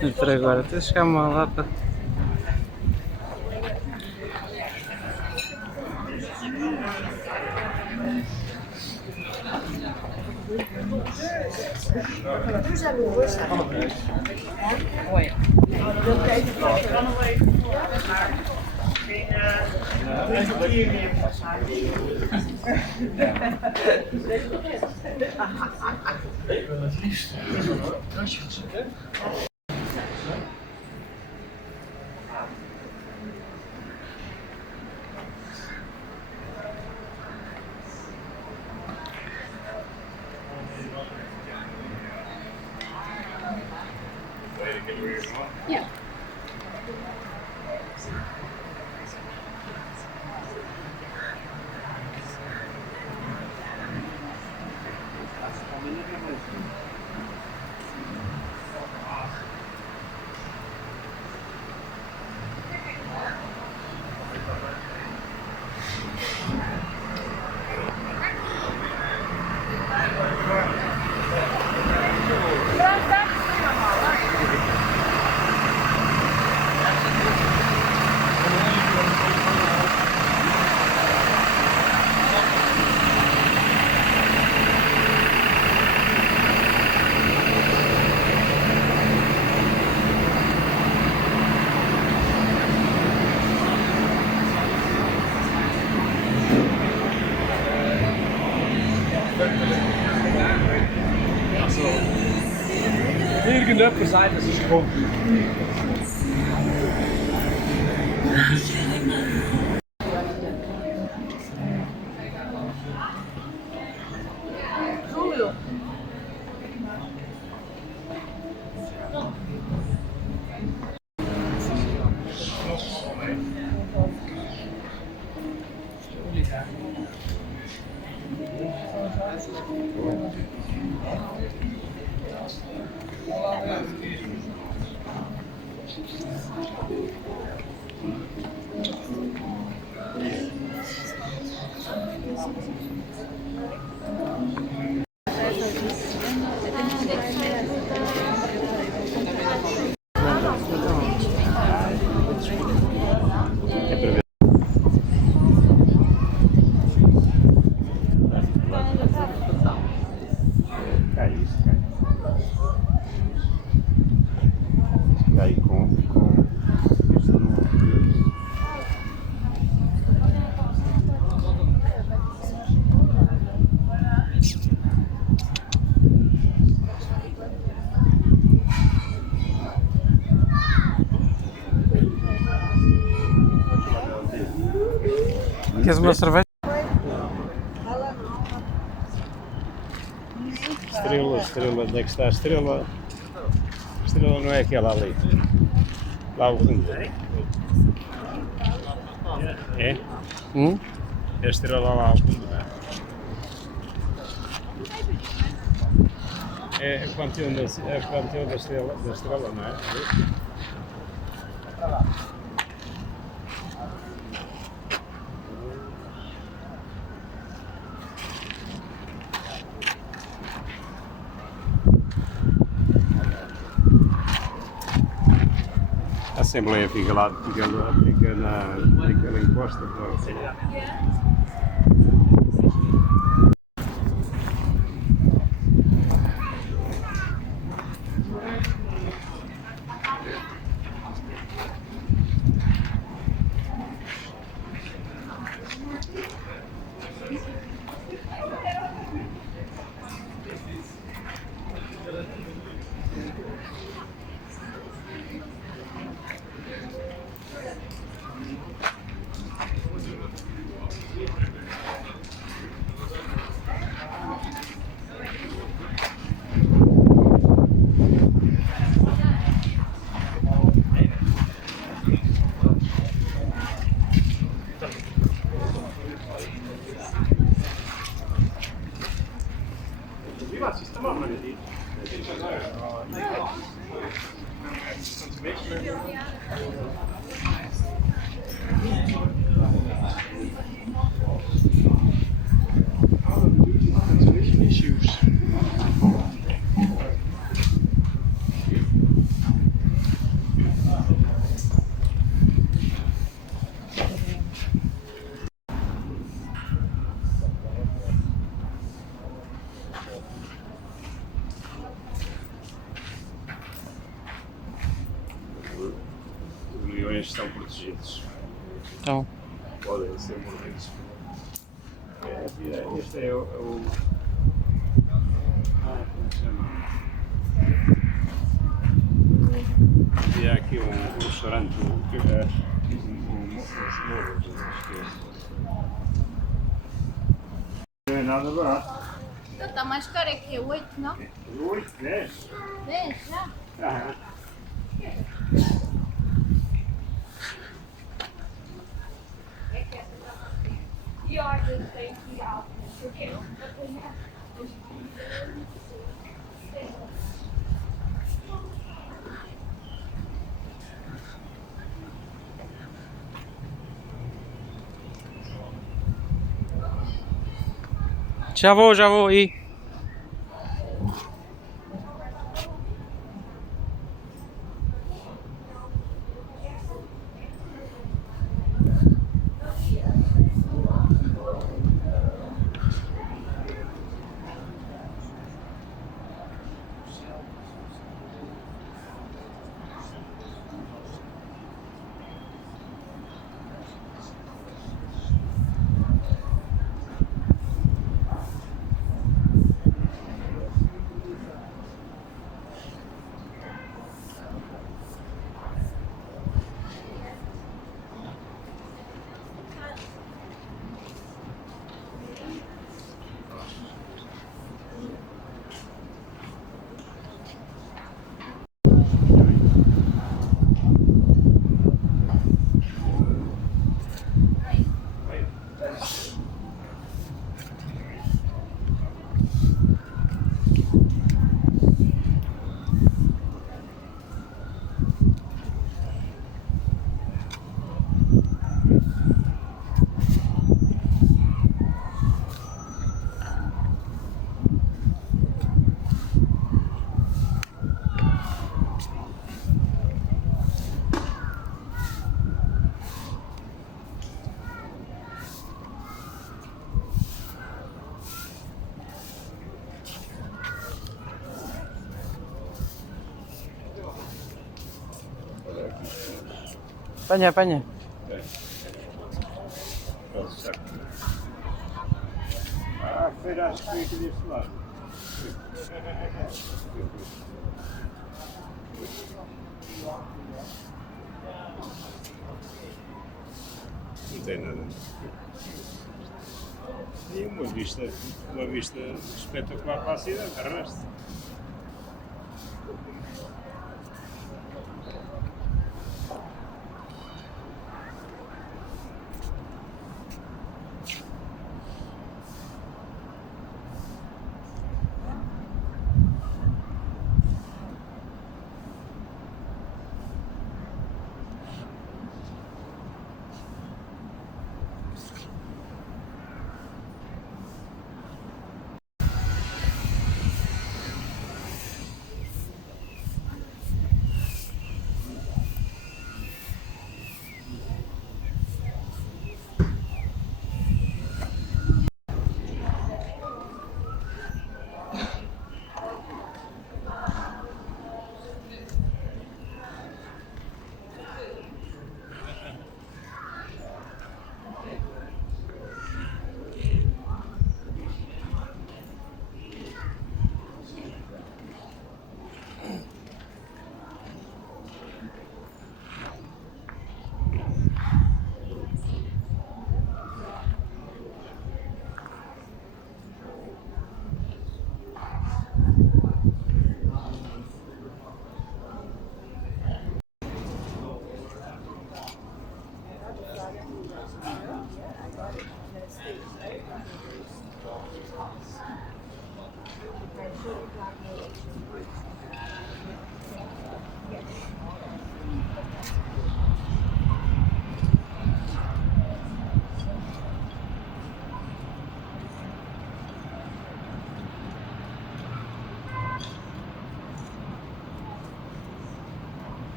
Entra agora, até chegar uma lata. Yeah. Irgendetwas sagt, das ist gekommen. Queres uma cerveja? Estrela, onde é que está a estrela? A estrela não é aquela ali. Lá ao fundo. É? É a estrela lá ao fundo, não é? É a panteão da estrela, não é? A Assembleia fica lá, fica naquela encosta. cães estão protegidos. Então, Podem ser mordidos. Este é o. Como se chama? Havia aqui um restaurante. Não é nada barato. Está mais caro, é que é 8, não? 8, 10. 10 já? Ah, E olha, tem que ir alto, porque eu apanhar. já vou aí. Apanha, apanha. a feira acho que foi aqui deste lado. Não tem nada. E uma vista espetacular para a cidade, de resto.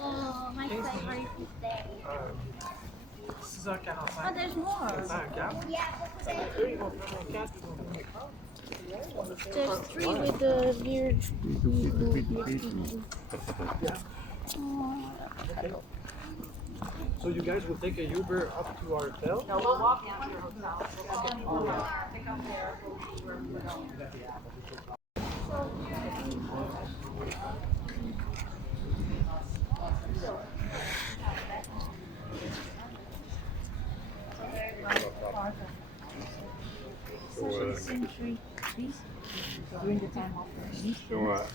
Oh, my favorite is there. 6h45. Oh, there's more. There's 3 with the weird people. Oh, So you guys will take a Uber up to our hotel? No, we'll walk down to your hotel. Pick up there. century trees during the time of the Lisbon. Então,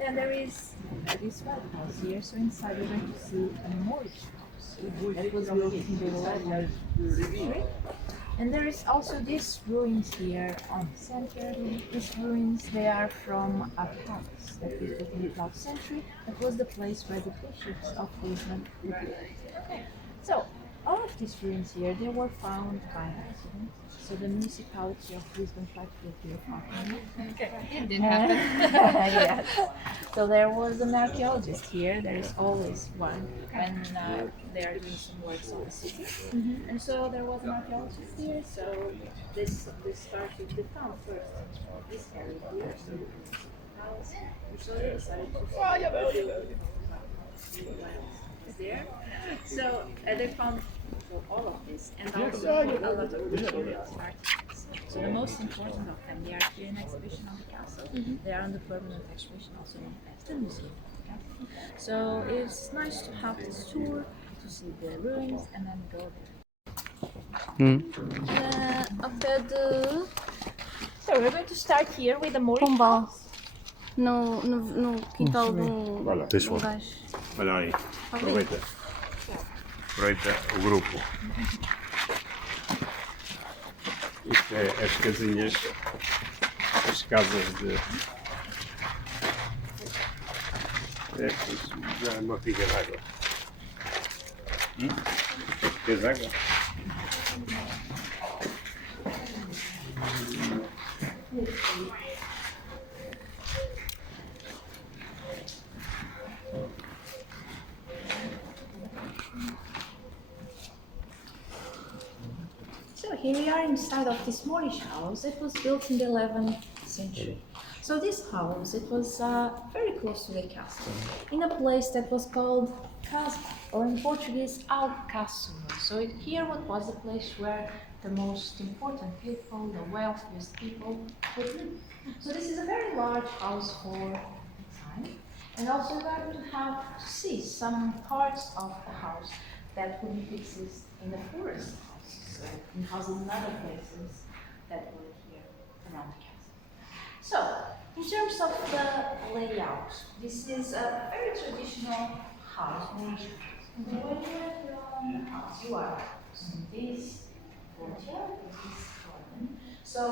Then there is this white house here, so inside we're going to see a Moorish house that was built in the 11th century. And there is also these ruins here on the center. These ruins, they are from a palace that was built in the 12th century. That was the place where the bishops of Lisbon lived. So, all of these ruins here, they were found by accident. So the municipality of Lisbon tried to get rid of It didn't happen. yes. So there was an archaeologist here. There is always one when they are doing some works on the city. And so there was an archaeologist here. So this started. They found first this area here. So house. So they decided to there. So they found all of this and also a lot of materials, artifacts. So the most important of them, they are here in exhibition on the castle. They are on the permanent exhibition also known as the museum of the castle. So it's nice to have this tour to see the ruins and then go there. So we're going to start here with the Moorish house. No quintal do olha, deixa eu. gajo. Olha aí. Aproveita. Aproveita o grupo. Isto é as casinhas, as casas de. Já é uma pica d'água. Queres água? So here we are inside of this Moorish house. It was built in the 11th century. So this house, it was very close to the castle, in a place that was called Castelo, or in Portuguese, Castelo. So here what was the place where the most important people, the wealthiest people would live. So this is a very large house for the time. And also we are going to have to see some parts of the house that wouldn't exist in the forest houses, in houses in other places that were here around the castle. So, in terms of the layout, this is a very traditional house, Moorish house. And when you enter on the house, you are in this courtyard, this is garden. So,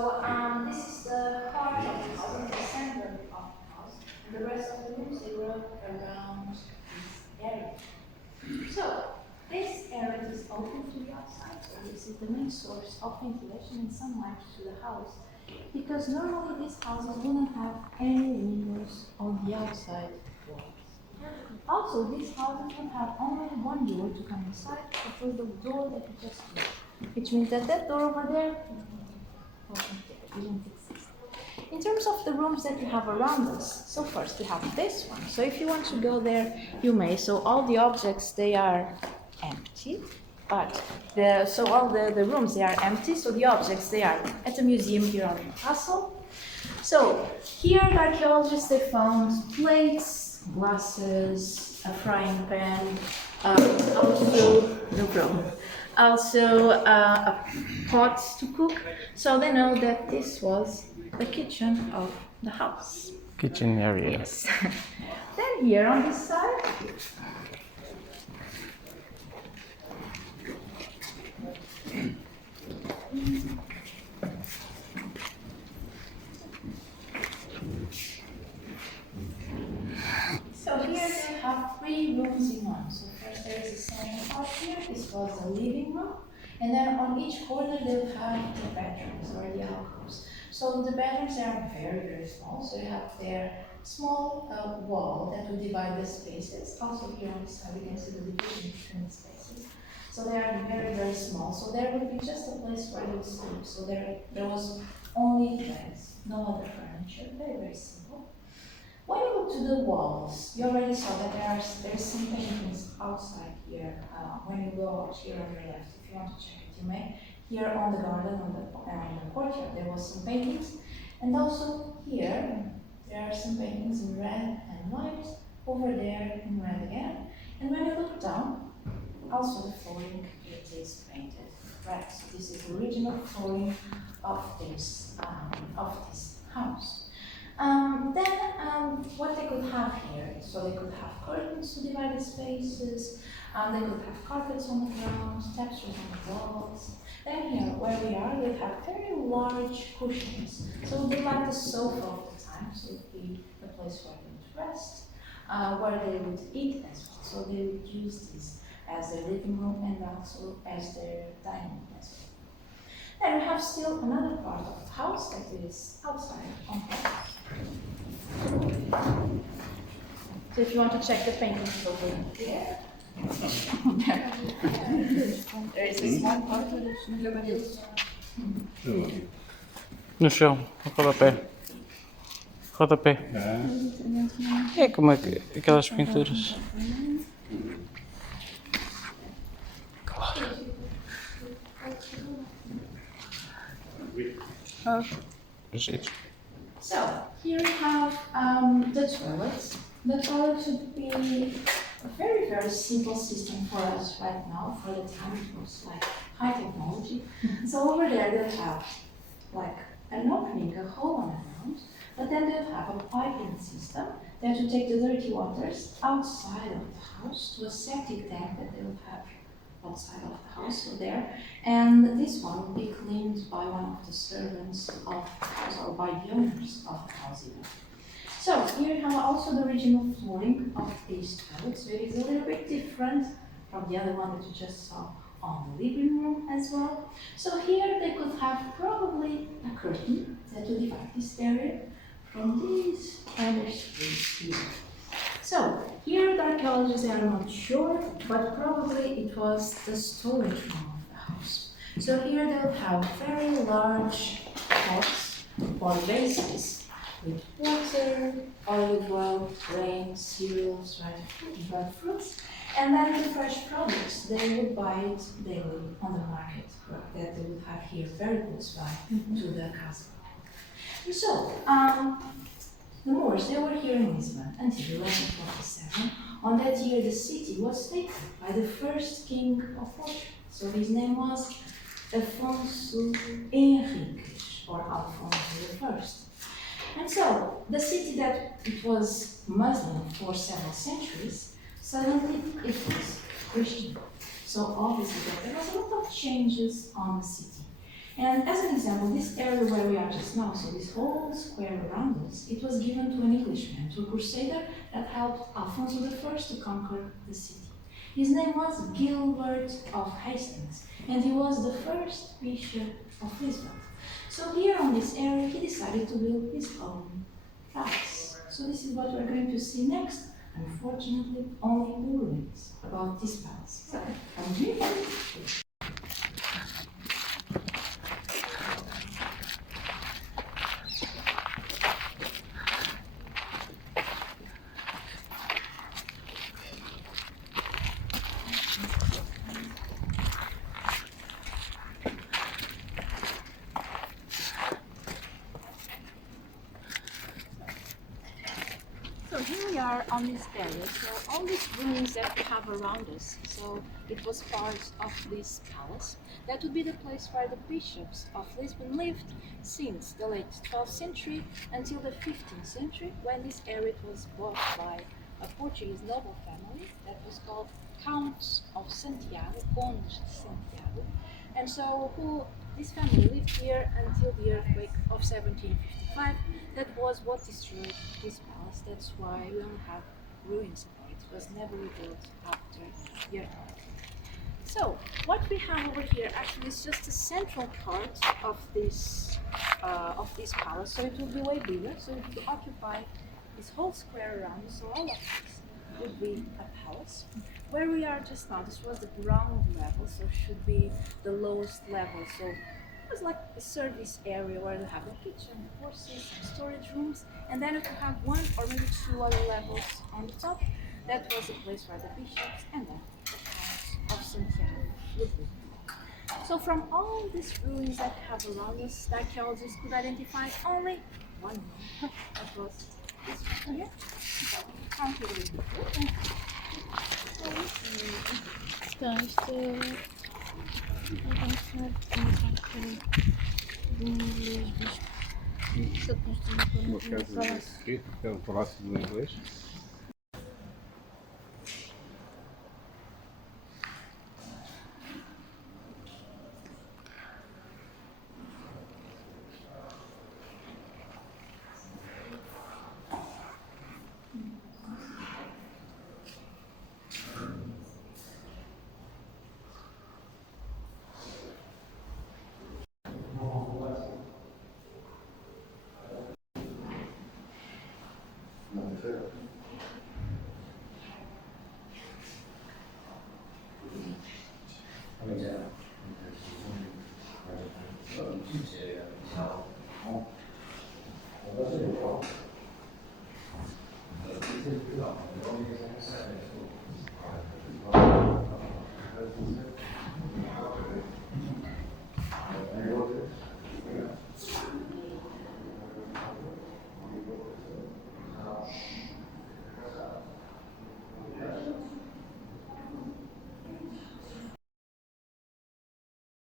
this is the heart of the house, and the center of the house. And the rest of the rooms, they were around this area. So, this area is open to the outside, so this is the main source of ventilation and sunlight to the house. Because normally these houses wouldn't have any windows on the outside walls. Also, these houses would have only one door to come inside, which was the door that you just saw. Which means that that door over there didn't exist. In terms of the rooms that you have around us, so first we have this one. So if you want to go there, you may. So all the objects, they are empty. But all the rooms, they are empty, so the objects, they are at the museum here on the castle. So here the archaeologists, they found plates, glasses, a frying pan, also a pot to cook. So they know that this was the kitchen of the house. Kitchen area. Yes. Then here on this side, so here we have 3 rooms in one. So first there is a second part here. This was the living room. And then on each corner they'll have the bedrooms or the alcoves. So the bedrooms are very, very small. So you have their small wall that will divide the spaces. Also here on this side we can see the division between the spaces. So they are very, very small. So there would be just a place where they would sleep. So there was only beds, no other furniture, very, very simple. When you go to the walls, you already saw that there's some paintings outside here. When you go out here on your left, if you want to check it, you may. Here on the garden, on the courtyard, there was some paintings. And also here, there are some paintings in red and white. Over there in red again. And when you look down, also the flooring, it is painted red. So this is the original flooring of this house. What they could have here, so they could have curtains to divide the spaces, they could have carpets on the ground, textures on the walls. Then here, where we are, they have very large cushions. So they like the sofa of the time, so it would be the place where they would rest, where they would eat as well. So they would use this as their living room and also as their dining room as well. Then we have still another part of the house that is outside on the house. So if you want to check the paintings over here, there is this one part. No chão, no rodapé. Rodapé. É como aquelas pinturas. Claro. Giro. So here we have the toilets. The toilet should be a very, very simple system for us right now. For the time it was like high technology. So over there they'll have like an opening, a hole on the ground, but then they'll have a piping system that will take the dirty waters outside of the house to a septic tank that they will have outside of the house, so there. And this one will be cleaned by one of the servants of the house or by the owners of the house even. So here you have also the original flooring of these toilets. So it is a little bit different from the other one that you just saw on the living room as well. So here they could have probably a curtain that will divide this area from this other space here. So here the archaeologists are not sure, but probably it was the storage room of the house. So here they'll have very large pots or vases with water, olive oil, grain, cereals, dried fruits, and then the fresh produce. They would buy it daily on the market that they would have here very close by to the castle. So, the Moors, they were here in Lisbon until 1147. On that year, the city was taken by the first king of Portugal. So his name was Afonso Henriques, or Alfonso I. And so, the city that it was Muslim for several centuries, suddenly it was Christian. So obviously there was a lot of changes on the city. And as an example, this area where we are just now, so this whole square around us, it was given to an Englishman, to a crusader that helped Alfonso I to conquer the city. His name was Gilbert of Hastings, and he was the first bishop of Lisbon. So here on this area, he decided to build his own palace. So this is what we're going to see next. Unfortunately, only the ruins about this palace. So, come here. So here we are on this area. So all these ruins that we have around us, so it was part of this palace. That would be the place where the bishops of Lisbon lived since the late 12th century until the 15th century, when this area was bought by a Portuguese noble family that was called Counts of Santiago, Condes de Santiago. And so this family lived here until the earthquake of 1755. That was what destroyed this palace. That's why we only have ruins of it. It was never rebuilt after the earthquake. So what we have over here actually is just the central part of this palace. So it will be way bigger. So it will occupy this whole square around. So all of this would be a palace. Where we are just now, this was the ground level, so should be the lowest level. So it was like a service area where you have a kitchen, horses, some storage rooms, and then you could have one or maybe two other levels on the top. That was the place where the bishops and then the house of Santiago would be. So from all these ruins that we have around us, the archaeologists could identify only one room. That was this one here. So count it a little bit. Então, isto vamos de um inglês bispo que construiu Uma casa de é o palácio do inglês.